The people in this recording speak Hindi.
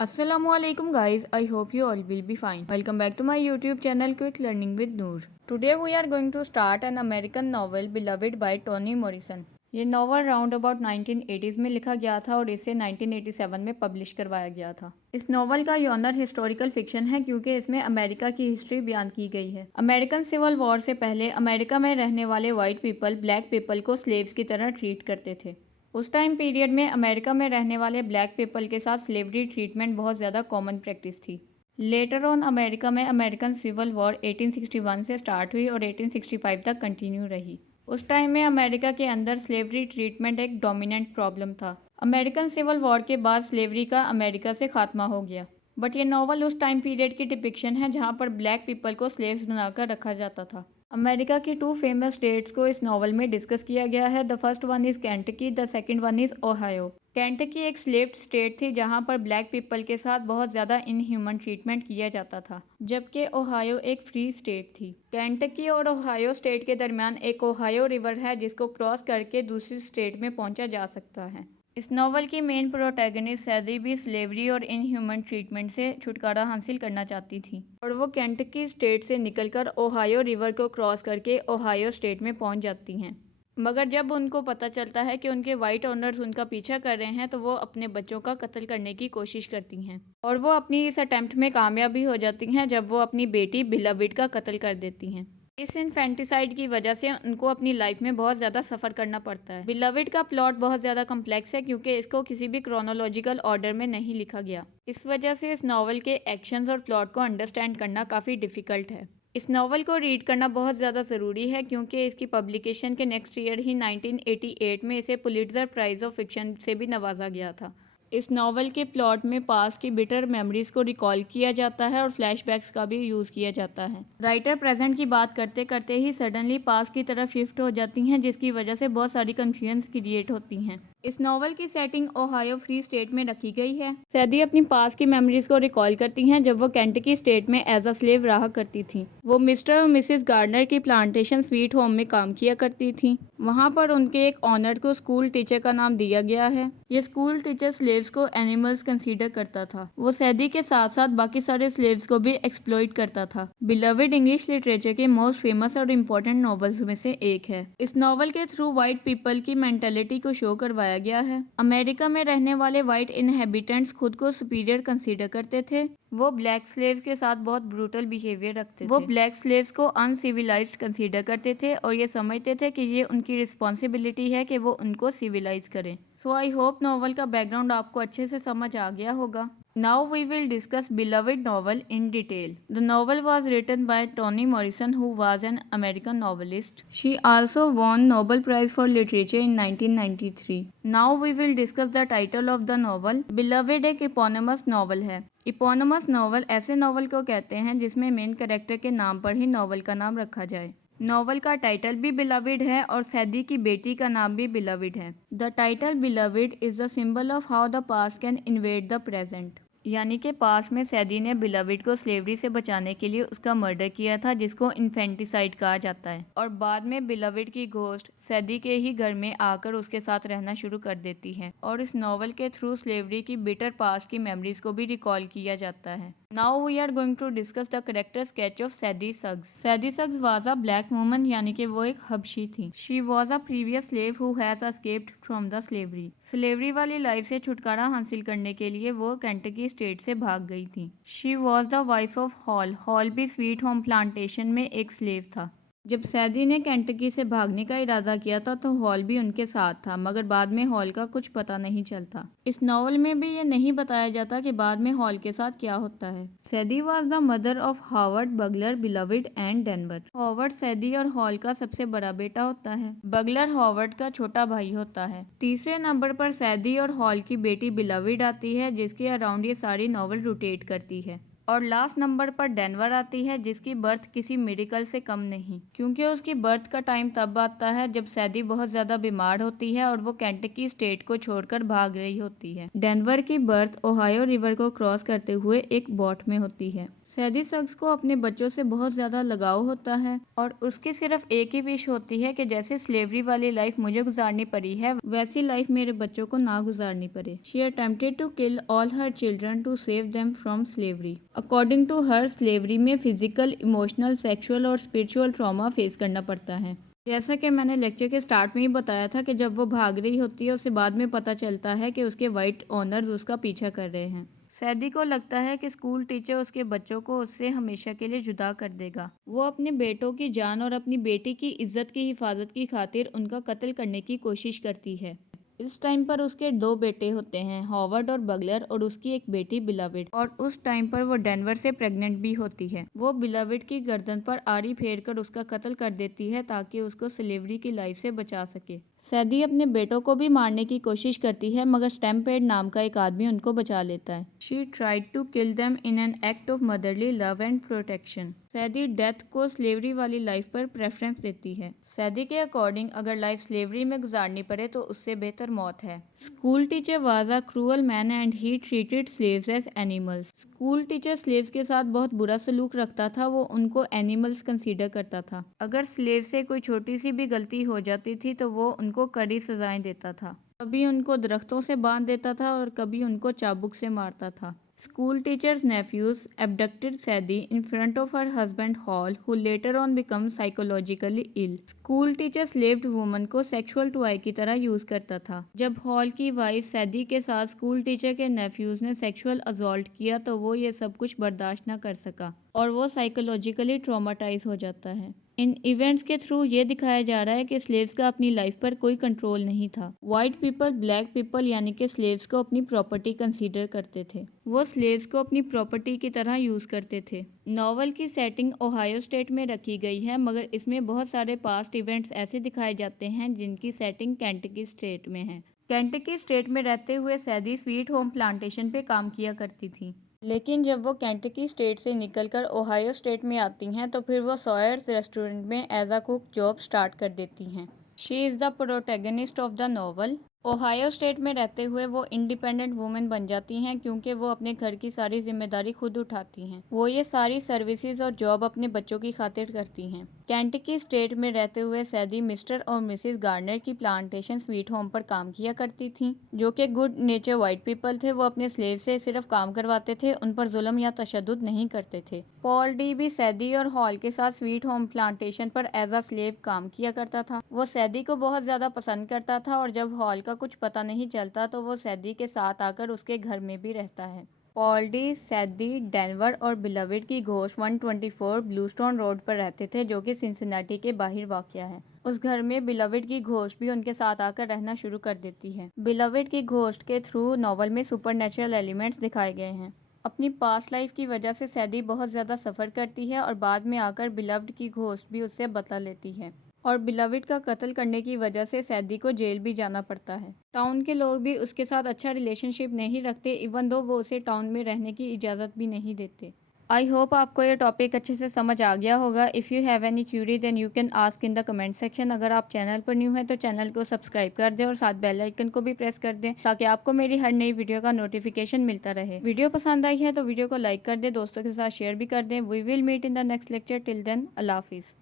Assalamualaikum guys, I hope you all will be fine. Welcome back to my YouTube channel Quick Learning with Noor. Today we are going to start an American novel Beloved by Toni Morrison. ये नॉवल राउंड अबाउट 1980s में लिखा गया था और इसे 1987 में पब्लिश करवाया गया था। इस नॉवल का यॉनर हिस्टोरिकल फिक्शन है क्योंकि इसमें अमेरिका की हिस्ट्री बयान की गई है। अमेरिकन सिविल वॉर से पहले अमेरिका में रहने वाले वाइट पीपल ब्लैक पीपल को स्लेव्स की तरह ट्रीट करते थे। उस टाइम पीरियड में अमेरिका में रहने वाले ब्लैक पीपल के साथ स्लेवरी ट्रीटमेंट बहुत ज़्यादा कॉमन प्रैक्टिस थी। लेटर ऑन अमेरिका में अमेरिकन सिविल वॉर 1861 से स्टार्ट हुई और 1865 तक कंटिन्यू रही। उस टाइम में अमेरिका के अंदर स्लेवरी ट्रीटमेंट एक डोमिनेंट प्रॉब्लम था। अमेरिकन सिविल वॉर के बाद स्लेवरी का अमेरिका से खात्मा हो गया। बट ये नॉवल उस टाइम पीरियड की डिपिक्शन है जहाँ पर ब्लैक पीपल को स्लेव्स बनाकर रखा जाता था। अमेरिका की 2 फेमस स्टेट्स को इस नॉवल में डिस्कस किया गया है। The first one is Kentucky, the second one is Ohio. Kentucky एक स्लेव्ड स्टेट थी जहां पर ब्लैक पीपल के साथ बहुत ज़्यादा इनह्यूमन ट्रीटमेंट किया जाता था, जबकि ओहायो एक फ्री स्टेट थी। केंटकी और ओहायो स्टेट के दरमियान एक ओहायो रिवर है जिसको क्रॉस करके दूसरी स्टेट में पहुंचा जा सकता है। इस नॉवल की मेन प्रोटैगनिस्ट सैदी भी स्लेवरी और इनह्यूमन ट्रीटमेंट से छुटकारा हासिल करना चाहती थी और वो केंटकी स्टेट से निकलकर ओहायो रिवर को क्रॉस करके ओहायो स्टेट में पहुंच जाती हैं। मगर जब उनको पता चलता है कि उनके वाइट ओनर्स उनका पीछा कर रहे हैं तो वो अपने बच्चों का कत्ल करने की कोशिश करती हैं और वो अपनी इस अटेम्प्ट में कामयाब भी हो जाती हैं जब वो अपनी बेटी बिलविड का कत्ल कर देती हैं। इस इन्फेंटिसाइड की वजह से उनको अपनी लाइफ में बहुत ज़्यादा सफ़र करना पड़ता है। बिलविड का प्लॉट बहुत ज़्यादा कम्प्लेक्स है क्योंकि इसको किसी भी क्रोनोलॉजिकल ऑर्डर में नहीं लिखा गया। इस वजह से इस नावल के एक्शंस और प्लॉट को अंडरस्टैंड करना काफ़ी डिफ़िकल्ट है। इस नावल को रीड करना बहुत ज़्यादा ज़रूरी है क्योंकि इसकी पब्लिकेशन के नेक्स्ट ईयर ही 1988 में इसे पुलिट्ज़र प्राइज़ ऑफ फिक्शन से भी नवाजा गया था। इस नावल के प्लॉट में पास्ट की बिटर मेमोरीज को रिकॉल किया जाता है और फ्लैशबैक्स का भी यूज़ किया जाता है। राइटर प्रेजेंट की बात करते करते ही सडनली पास्ट की तरफ शिफ्ट हो जाती हैं जिसकी वजह से बहुत सारी कन्फ्यूजन्स क्रिएट होती हैं। इस नावल की सेटिंग ओहायो फ्री स्टेट में रखी गई है। सैदी अपनी पास्ट की मेमोरीज को रिकॉल करती हैं जब वो केंटकी स्टेट में एज अ स्लेव रहा करती थी। वो मिस्टर और मिसेस गार्डनर की प्लांटेशन स्वीट होम में काम किया करती थी। वहाँ पर उनके एक ऑनर को स्कूल टीचर का नाम दिया गया है। ये स्कूल टीचर स्लेव्स को एनिमल्स कंसीडर करता था। वो सैदी के साथ साथ बाकी सारे स्लेव्स को भी एक्सप्लॉइट करता था। बिलविड इंग्लिश लिटरेचर के मोस्ट फेमस और इम्पोर्टेंट नॉवेल्स में से एक है। इस नॉवल के थ्रू वाइट पीपल की मेंटेलिटी को शो करवाया गया है। अमेरिका में रहने वाले वाइट इनहेबिटेंट्स खुद को सुपीरियर कंसीडर करते थे। वो ब्लैक स्लेव्स के साथ बहुत ब्रूटल बिहेवियर रखते थे। वो ब्लैक स्लेव्स को अनसिविलाइज्ड कंसीडर करते थे और ये समझते थे कि ये उनकी रिस्पॉन्सिबिलिटी है कि वो उनको सिविलाइज करें। सो आई होप नॉवल का बैकग्राउंड आपको अच्छे से समझ आ गया होगा। Now we will discuss Beloved novel in detail. The novel was written by Toni Morrison, who was an American novelist. She also won Nobel Prize for Literature in 1993. Now we will discuss the title of the novel. Beloved एक eponymous novel है। Eponymous novel ऐसे नॉवल को कहते हैं जिसमें मेन कैरेक्टर के नाम पर ही नॉवल का नाम रखा जाए। नॉवल का टाइटल भी बिलविड है और सैदी की बेटी का नाम भी बिलविड है। The title beloved is the symbol of how the past can invade the present. यानी कि पास में सैदी ने बिलविड को स्लेवरी से बचाने के लिए उसका मर्डर किया था जिसको इन्फेंटिसाइड कहा जाता है और बाद में बिलविड की घोस्ट सैदी के ही घर में आकर उसके साथ रहना शुरू कर देती है और इस नॉवल के थ्रू स्लेवरी की बिटर पास्ट की मेमोरीज को भी रिकॉल किया जाता है। Now we are going to discuss the character sketch of Sethe Suggs. Sethe Suggs was a black woman यानी कि वो एक हबशी थी। She was a previous slave who has escaped from the slavery. Slavery वाली लाइफ से छुटकारा हासिल करने के लिए वो केंटकी स्टेट से भाग गई थी। She was the wife of hall. Hall भी स्वीट होम प्लांटेशन में एक स्लेव था। जब सैदी ने केंटकी से भागने का इरादा किया था तो हॉल भी उनके साथ था, मगर बाद में हॉल का कुछ पता नहीं चलता। इस नॉवल में भी ये नहीं बताया जाता कि बाद में हॉल के साथ क्या होता है। Sethe was the mother of Howard, Buglar, Beloved and Denver. Howard Sethe और हॉल का सबसे बड़ा बेटा होता है। बगलर हावर्ड का छोटा भाई होता है। तीसरे नंबर पर सैदी और हॉल की बेटी बिलविड आती है जिसके अराउंड ये सारी नॉवल रोटेट करती है। और लास्ट नंबर पर डेनवर आती है जिसकी बर्थ किसी मेडिकल से कम नहीं, क्योंकि उसकी बर्थ का टाइम तब आता है जब सैदी बहुत ज़्यादा बीमार होती है और वो केंटकी स्टेट को छोड़कर भाग रही होती है। डेनवर की बर्थ ओहायो रिवर को क्रॉस करते हुए एक बोट में होती है। सैदी शख्स को अपने बच्चों से बहुत ज़्यादा लगाव होता है और उसकी सिर्फ एक ही विश होती है कि जैसे स्लेवरी वाली लाइफ मुझे गुजारनी पड़ी है वैसी लाइफ मेरे बच्चों को ना गुजारनी पड़े। She attempted to kill all her children to save them from slavery. According to her, slavery में फिजिकल, इमोशनल, सेक्सुअल और स्पिरिचुअल ट्रॉमा फेस करना पड़ता है। जैसा कि मैंने लेक्चर के स्टार्ट में ही बताया था कि जब वो भाग रही होती है उसे बाद में पता चलता है कि उसके वाइट ऑनर्स उसका पीछा कर रहे हैं। सैदी को लगता है कि स्कूल टीचर उसके बच्चों को उससे हमेशा के लिए जुदा कर देगा। वो अपने बेटों की जान और अपनी बेटी की इज्जत की हिफाजत की खातिर उनका कत्ल करने की कोशिश करती है। इस टाइम पर उसके दो बेटे होते हैं, हॉवर्ड और बगलर, और उसकी एक बेटी बिलाविड। और उस टाइम पर वो डेनवर से प्रेग्नेंट भी होती है। वो बिलाविड की गर्दन पर आरी फेर कर उसका कत्ल कर देती है ताकि उसको स्लेवरी की लाइफ से बचा सके। सैदी अपने बेटों को भी मारने की कोशिश करती है मगर स्टैम्पेड नाम का एक आदमी उनको बचा लेता है। She tried to kill them in an act of motherly love and protection. Sethe death को स्लेवरी वाली लाइफ पर प्रेफरेंस देती है। सैदी के अकॉर्डिंग अगर लाइफ स्लेवरी में गुजारनी पड़े तो उससे बेहतर मौत है। School teacher was a cruel man and he treated slaves as animals. School teacher slaves के साथ बहुत बुरा सलूक रखता था, वो उनको एनिमल्स कंसीडर करता था। अगर स्लेव से कोई छोटी सी भी गलती हो जाती थी तो वो उनको कड़ी सजाएं देता था। कभी उनको दरख्तों से बांध देता था और कभी उनको चाबुक से मारता था। School teacher's nephews abducted Sadie in front of her husband Hall, who later on became psychologically ill. School teacher slaved woman को सेक्सुअल टॉय की तरह यूज करता था। जब हॉल की वाइफ सैदी के साथ स्कूल टीचर के नेफ्यूज ने सेक्सुअल असॉल्ट किया तो वो ये सब कुछ बर्दाश्त न कर सका और वो साइकोलॉजिकली ट्रॉमाटाइज हो जाता है। इन इवेंट्स के थ्रू ये दिखाया जा रहा है कि स्लेव्स का अपनी लाइफ पर कोई कंट्रोल नहीं था। वाइट पीपल ब्लैक पीपल यानी कि स्लेव्स को अपनी प्रॉपर्टी कंसीडर करते थे। वो स्लेव्स को अपनी प्रॉपर्टी की तरह यूज करते थे। नॉवल की सेटिंग ओहायो स्टेट में रखी गई है मगर इसमें बहुत सारे पास्ट इवेंट्स ऐसे दिखाए जाते हैं जिनकी सेटिंग केंटकी स्टेट में है। केंटकी स्टेट में रहते हुए सैदी स्वीट होम प्लांटेशन पे काम किया करती थी, लेकिन जब वो केंटकी स्टेट से निकलकर ओहायो स्टेट में आती हैं तो फिर वो सॉयर्स रेस्टोरेंट में as a cook job start कर देती हैं। She is the protagonist of the novel. Ohio state में रहते हुए वो इंडिपेंडेंट वुमेन बन जाती हैं क्योंकि वो अपने घर की सारी जिम्मेदारी खुद उठाती हैं। वो ये सारी सर्विसेज और जॉब अपने बच्चों की खातिर करती हैं। केंटकी स्टेट में रहते हुए सैदी मिस्टर और मिसिस गार्नर की प्लांटेशन स्वीट होम पर काम किया करती थी, जो कि गुड नेचर वाइट पीपल थे। वो अपने स्लेव से सिर्फ काम करवाते थे, उन पर जुल्म या तशद्दुद नहीं करते थे। पॉल डी भी सैदी और हॉल के साथ स्वीट होम प्लांटेशन पर एज अ स्लेव काम किया करता था। वो सैदी को बहुत ज़्यादा पसंद करता था और जब हॉल का कुछ पता नहीं चलता तो वो सैदी के साथ आकर उसके घर में भी रहता है। पॉल डी, सैदी, डेनवर और बिलविड की घोस्ट 124 ब्लूस्टोन रोड पर रहते थे, जो कि सिंसिनाटी के बाहर वाक़या है। उस घर में बिलविड की घोस्ट भी उनके साथ आकर रहना शुरू कर देती है। बिलविड की घोस्ट के थ्रू नॉवल में सुपरनेचुरल एलिमेंट्स दिखाए गए हैं। अपनी पास्ट लाइफ की वजह से सैदी बहुत ज़्यादा सफ़र करती है और बाद में आकर बिलव्ड की घोस्ट भी उससे बदला लेती है और बिलविड का कत्ल करने की वजह से सैदी को जेल भी जाना पड़ता है। टाउन के लोग भी उसके साथ अच्छा रिलेशनशिप नहीं रखते, इवन दो वो उसे टाउन में रहने की इजाज़त भी नहीं देते। आई होप आपको ये टॉपिक अच्छे से समझ आ गया होगा। If you have any query then you can ask in the comment section. अगर आप चैनल पर न्यू हैं तो चैनल को सब्सक्राइब कर दें और साथ बेल आइकन को भी प्रेस कर दें ताकि आपको मेरी हर नई वीडियो का नोटिफिकेशन मिलता रहे। वीडियो पसंद आई है तो वीडियो को लाइक कर दें, दोस्तों के साथ शेयर भी कर दें। We will meet in the next lecture. Till then, अल्लाह हाफिज़।